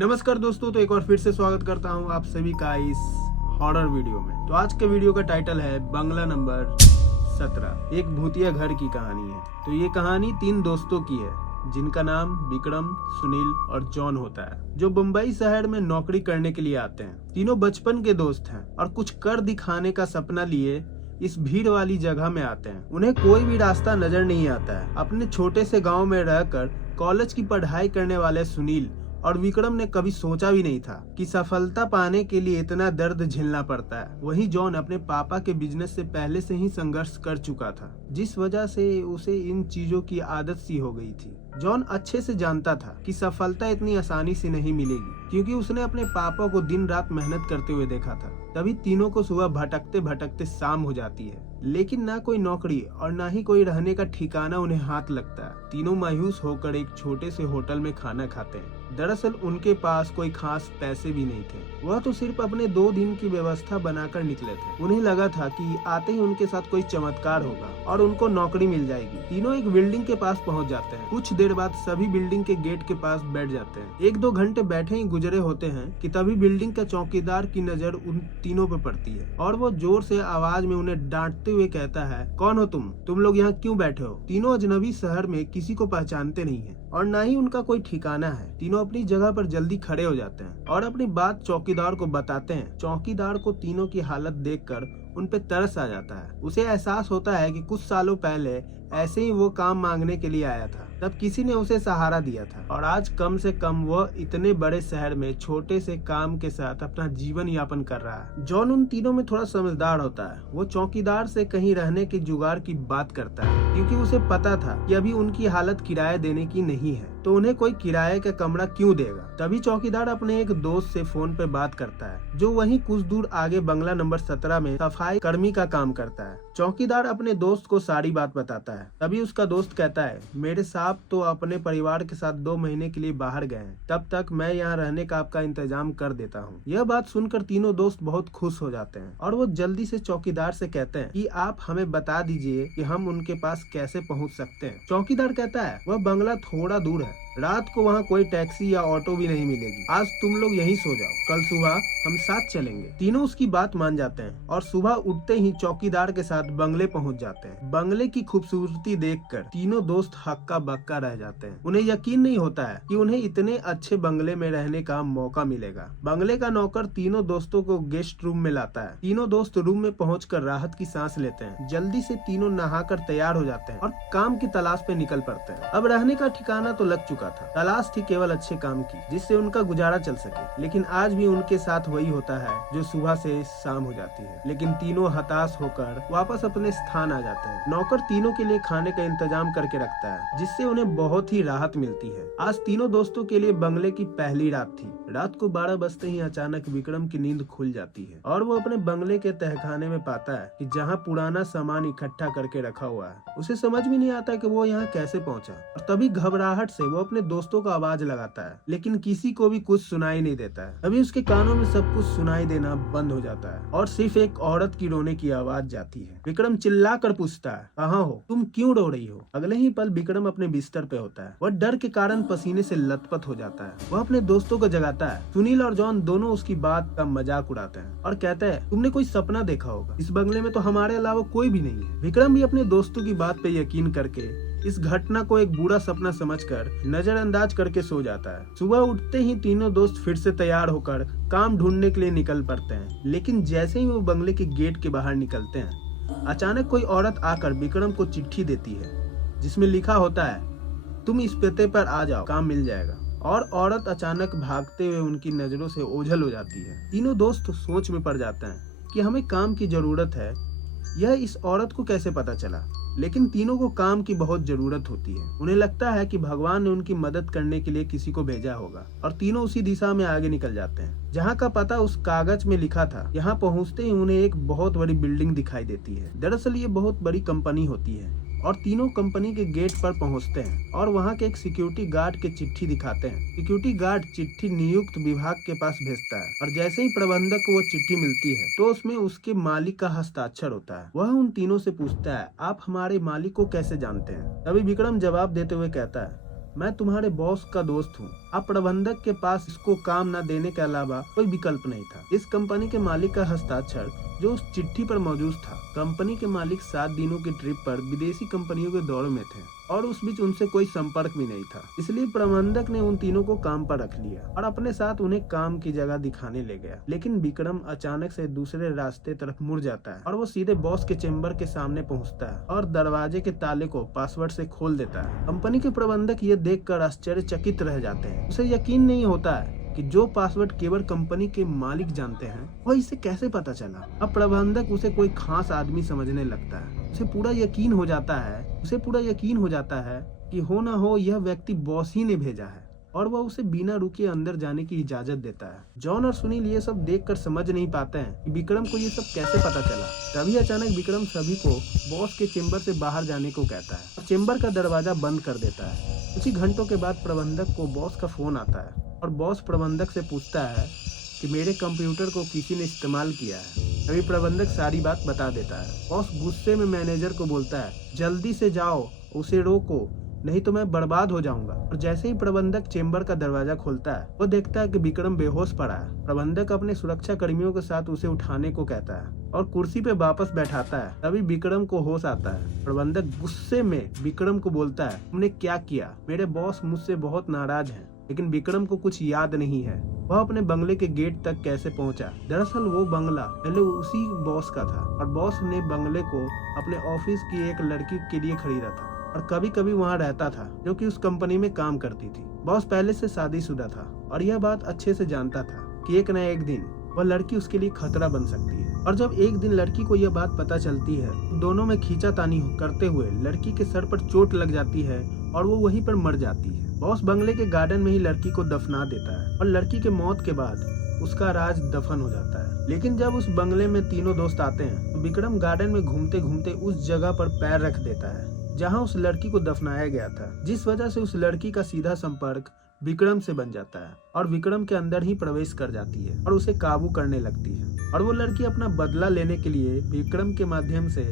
नमस्कार दोस्तों, तो एक बार फिर से स्वागत करता हूं आप सभी का इस हॉरर वीडियो में। तो आज के वीडियो का टाइटल है बंगला नंबर 17, एक भूतिया घर की कहानी है। तो ये कहानी 3 दोस्तों की है जिनका नाम विक्रम, सुनील और जॉन होता है, जो मुंबई शहर में नौकरी करने के लिए आते हैं। तीनों बचपन के दोस्त हैं और कुछ कर दिखाने का सपना लिए इस भीड़ वाली जगह में आते हैं। उन्हें कोई भी रास्ता नजर नहीं आता है। अपने छोटे से गांव में रहकर कॉलेज की पढ़ाई करने वाले सुनील और विक्रम ने कभी सोचा भी नहीं था कि सफलता पाने के लिए इतना दर्द झेलना पड़ता है। वहीं जॉन अपने पापा के बिजनेस से पहले से ही संघर्ष कर चुका था, जिस वजह से उसे इन चीजों की आदत सी हो गई थी। जॉन अच्छे से जानता था कि सफलता इतनी आसानी से नहीं मिलेगी, क्योंकि उसने अपने पापा को दिन रात मेहनत करते हुए देखा था। तभी तीनों को सुबह भटकते भटकते शाम हो जाती है, लेकिन ना कोई नौकरी और ना ही कोई रहने का ठिकाना उन्हें हाथ लगता है। तीनों मायूस होकर एक छोटे से होटल में खाना खाते हैं। दरअसल उनके पास कोई खास पैसे भी नहीं थे। वह तो सिर्फ अपने 2 दिन की व्यवस्था बनाकर निकले थे। उन्हें लगा था कि आते ही उनके साथ कोई चमत्कार होगा और उनको नौकरी मिल जाएगी। तीनों एक बिल्डिंग के पास पहुंच जाते हैं। कुछ देर बाद सभी बिल्डिंग के गेट के पास बैठ जाते हैं। 1-2 घंटे बैठे ही गुजरे होते हैं कि तभी बिल्डिंग के चौकीदार की नजर उन तीनों पे पड़ती है और वो जोर से आवाज में उन्हें डांटते हुए कहता है, कौन हो तुम लोग यहाँ क्यों बैठे हो? तीनों अजनबी शहर में किसी को पहचानते नहीं है और ना ही उनका कोई ठिकाना है। तीनों अपनी जगह पर जल्दी खड़े हो जाते हैं और अपनी बात चौकीदार को बताते हैं। चौकीदार को तीनों की हालत देखकर उन पे तरस आ जाता है। उसे एहसास होता है कि कुछ सालों पहले ऐसे ही वो काम मांगने के लिए आया था, तब किसी ने उसे सहारा दिया था और आज कम से कम वह इतने बड़े शहर में छोटे से काम के साथ अपना जीवन यापन कर रहा है। जॉन उन तीनों में थोड़ा समझदार होता है। वो चौकीदार से कहीं रहने के जुगाड़ की बात करता है, क्योंकि उसे पता था कि अभी उनकी हालत किराया देने की नहीं है, तो उन्हें कोई किराए का कमरा क्यों देगा। तभी चौकीदार अपने एक दोस्त से फोन पे बात करता है, जो वहीं कुछ दूर आगे बंगला नंबर 17 में सफाई कर्मी का काम करता है। चौकीदार अपने दोस्त को सारी बात बताता है। तभी उसका दोस्त कहता है, मेरे साहब तो अपने परिवार के साथ 2 महीने के लिए बाहर गए हैं, तब तक मैं यहाँ रहने का आपका इंतजाम कर देता हूँ। यह बात सुनकर तीनों दोस्त बहुत खुश हो जाते हैं और वो जल्दी से चौकीदार से कहते हैं कि आप हमें बता दीजिए कि हम उनके पास कैसे पहुँच सकते हैं। चौकीदार कहता है, वह बंगला थोड़ा दूर है, रात को वहाँ कोई टैक्सी या ऑटो भी नहीं मिलेगी। आज तुम लोग यहीं सो जाओ, कल सुबह हम साथ चलेंगे। तीनों उसकी बात मान जाते हैं और सुबह उठते ही चौकीदार के साथ बंगले पहुँच जाते हैं। बंगले की खूबसूरती देखकर तीनों दोस्त हक्का बक्का रह जाते हैं। उन्हें यकीन नहीं होता है कि उन्हें इतने अच्छे बंगले में रहने का मौका मिलेगा। बंगले का नौकर तीनों दोस्तों को गेस्ट रूम में लाता है। तीनों दोस्त रूम में पहुंचकर राहत की सांस लेते हैं। जल्दी से तीनों नहाकर तैयार हो जाते हैं और काम की तलाश पे निकल पड़ते हैं। अब रहने का ठिकाना तो लग चुका था, तलाश थी केवल अच्छे काम की जिससे उनका गुजारा चल सके। लेकिन आज भी उनके साथ वही होता है जो सुबह से शाम हो जाती है। लेकिन तीनों हताश होकर वापस अपने स्थान आ जाते हैं। नौकर तीनों के लिए खाने का इंतजाम करके रखता है, जिससे उन्हें बहुत ही राहत मिलती है। आज तीनों दोस्तों के लिए बंगले की पहली रात थी। रात को 12 बजते ही अचानक विक्रम की नींद खुल जाती है और वो अपने बंगले के तहखाने में पाता है कि जहाँ पुराना सामान इकट्ठा करके रखा हुआ है। उसे समझ भी नहीं आता कि वो यहाँ कैसे पहुँचा और तभी घबराहट से वो अपने दोस्तों का आवाज लगाता है, लेकिन किसी को भी कुछ सुनाई नहीं देता है। अभी उसके कानों में सब कुछ सुनाई देना बंद हो जाता है और सिर्फ एक औरत की रोने की आवाज जाती है। विक्रम चिल्ला कर पूछता है, कहाँ हो तुम, क्यों रो रही हो? अगले ही पल विक्रम अपने बिस्तर पे होता है। वह डर के कारण पसीने से लथपथ हो जाता है। वह अपने दोस्तों को जगाता है। सुनील और जॉन दोनों उसकी बात का मजाक उड़ाते हैं और कहते हैं, तुमने कोई सपना देखा होगा, इस बंगले में तो हमारे अलावा कोई भी नहीं है। विक्रम भी अपने दोस्तों की बात पे यकीन करके इस घटना को एक बुरा सपना समझकर नजरअंदाज करके सो जाता है। सुबह उठते ही तीनों दोस्त फिर से तैयार होकर काम ढूंढने के लिए निकल पड़ते हैं। लेकिन जैसे ही वो बंगले के गेट के बाहर निकलते हैं, अचानक कोई औरत आकर विक्रम को चिट्ठी देती है, जिसमें लिखा होता है, तुम इस पते पर आ जाओ, काम मिल जाएगा। और औरत अचानक भागते हुए उनकी नजरों से ओझल हो जाती है। तीनों दोस्त सोच में पड़ जाते हैं कि हमें काम की जरूरत है। यह इस औरत को कैसे पता चला? लेकिन तीनों को काम की बहुत जरूरत होती है। उन्हें लगता है कि भगवान ने उनकी मदद करने के लिए किसी को भेजा होगा और तीनों उसी दिशा में आगे निकल जाते हैं जहाँ का पता उस कागज में लिखा था। यहाँ पहुँचते ही उन्हें एक बहुत बड़ी बिल्डिंग दिखाई देती है। दरअसल ये बहुत बड़ी कंपनी होती है और तीनों कंपनी के गेट पर पहुंचते हैं और वहां के एक सिक्योरिटी गार्ड के चिट्ठी दिखाते हैं। सिक्योरिटी गार्ड चिट्ठी नियुक्त विभाग के पास भेजता है और जैसे ही प्रबंधक को वो चिट्ठी मिलती है तो उसमें उसके मालिक का हस्ताक्षर होता है। वह उन तीनों से पूछता है, आप हमारे मालिक को कैसे जानते हैं? तभी विक्रम जवाब देते हुए कहता है, मैं तुम्हारे बॉस का दोस्त हूँ। अब प्रबंधक के पास इसको काम न देने के अलावा कोई विकल्प नहीं था। इस कंपनी के मालिक का हस्ताक्षर जो उस चिट्ठी पर मौजूद था। कंपनी के मालिक 7 दिनों की ट्रिप पर विदेशी कंपनियों के दौर में थे और उस बीच उनसे कोई संपर्क भी नहीं था। इसलिए प्रबंधक ने उन तीनों को काम पर रख लिया और अपने साथ उन्हें काम की जगह दिखाने ले गया। लेकिन विक्रम अचानक से दूसरे रास्ते तरफ मुड़ जाता है और वो सीधे बॉस के चेम्बर के सामने पहुंचता है और दरवाजे के ताले को पासवर्ड से खोल देता है। कंपनी के प्रबंधक ये देखकर आश्चर्यचकित रह जाते हैं। उसे यकीन नहीं होता है कि जो पासवर्ड केवल कंपनी के मालिक जानते हैं वह इसे कैसे पता चला। अब प्रबंधक उसे कोई खास आदमी समझने लगता है। उसे पूरा यकीन हो जाता है कि हो ना हो यह व्यक्ति बॉस ही ने भेजा है और वह उसे बिना रुके अंदर जाने की इजाजत देता है। जॉन और सुनील ये सब देखकर समझ नहीं पाते हैं कि विक्रम को ये सब कैसे पता चला। तभी अचानक विक्रम सभी को बॉस के चेम्बर से बाहर जाने को कहता है और चेम्बर का दरवाजा बंद कर देता है। कुछ ही घंटों के बाद प्रबंधक को बॉस का फोन आता है और बॉस प्रबंधक से पूछता है कि मेरे कंप्यूटर को किसी ने इस्तेमाल किया है। तभी प्रबंधक सारी बात बता देता है। बॉस गुस्से में मैनेजर को बोलता है, जल्दी से जाओ, उसे रोको, नहीं तो मैं बर्बाद हो जाऊंगा। और जैसे ही प्रबंधक चेम्बर का दरवाजा खोलता है वो देखता है कि विक्रम बेहोश पड़ा है। प्रबंधक अपने सुरक्षा कर्मियों के साथ उसे उठाने को कहता है और कुर्सी पे वापस बैठाता है। तभी विक्रम को होश आता है। प्रबंधक गुस्से में विक्रम को बोलता है, तुमने क्या किया? मेरे बॉस मुझसे बहुत नाराज हैं। लेकिन विक्रम को कुछ याद नहीं है वह अपने बंगले के गेट तक कैसे पहुंचा। दरअसल वो बंगला पहले उसी बॉस का था और बॉस ने बंगले को अपने ऑफिस की एक लड़की के लिए खरीदा था और कभी कभी वहाँ रहता था, जो कि उस कंपनी में काम करती थी। बॉस पहले से शादीशुदा था और यह बात अच्छे से जानता था कि एक न एक दिन वह लड़की उसके लिए खतरा बन सकती है। और जब एक दिन लड़की को यह बात पता चलती है तो दोनों में खींचातानी करते हुए लड़की के सर पर चोट लग जाती है और वो वहीं पर मर जाती है। बॉस बंगले के गार्डन में ही लड़की को दफना देता है और लड़की के मौत के बाद उसका राज दफन हो जाता है। लेकिन जब उस बंगले में तीनों दोस्त आते हैं तो विक्रम गार्डन में घूमते घूमते उस जगह पर पैर रख देता है जहां उस लड़की को दफनाया गया था, जिस वजह से उस लड़की का सीधा संपर्क विक्रम से बन जाता है और विक्रम के अंदर ही प्रवेश कर जाती है और उसे काबू करने लगती है। और वो लड़की अपना बदला लेने के लिए विक्रम के माध्यम से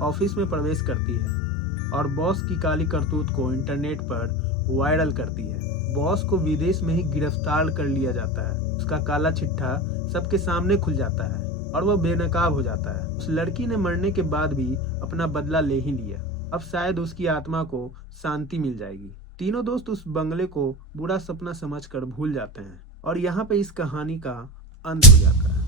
ऑफिस में प्रवेश करती है और बॉस की काली करतूत को इंटरनेट पर वायरल करती है। बॉस को विदेश में ही गिरफ्तार कर लिया जाता है। उसका काला चिट्ठा सबके सामने खुल जाता है और वह बेनकाब हो जाता है। उस लड़की ने मरने के बाद भी अपना बदला ले ही लिया। अब शायद उसकी आत्मा को शांति मिल जाएगी। तीनों दोस्त उस बंगले को बुरा सपना समझकर भूल जाते हैं और यहाँ पे इस कहानी का अंत हो जाता है।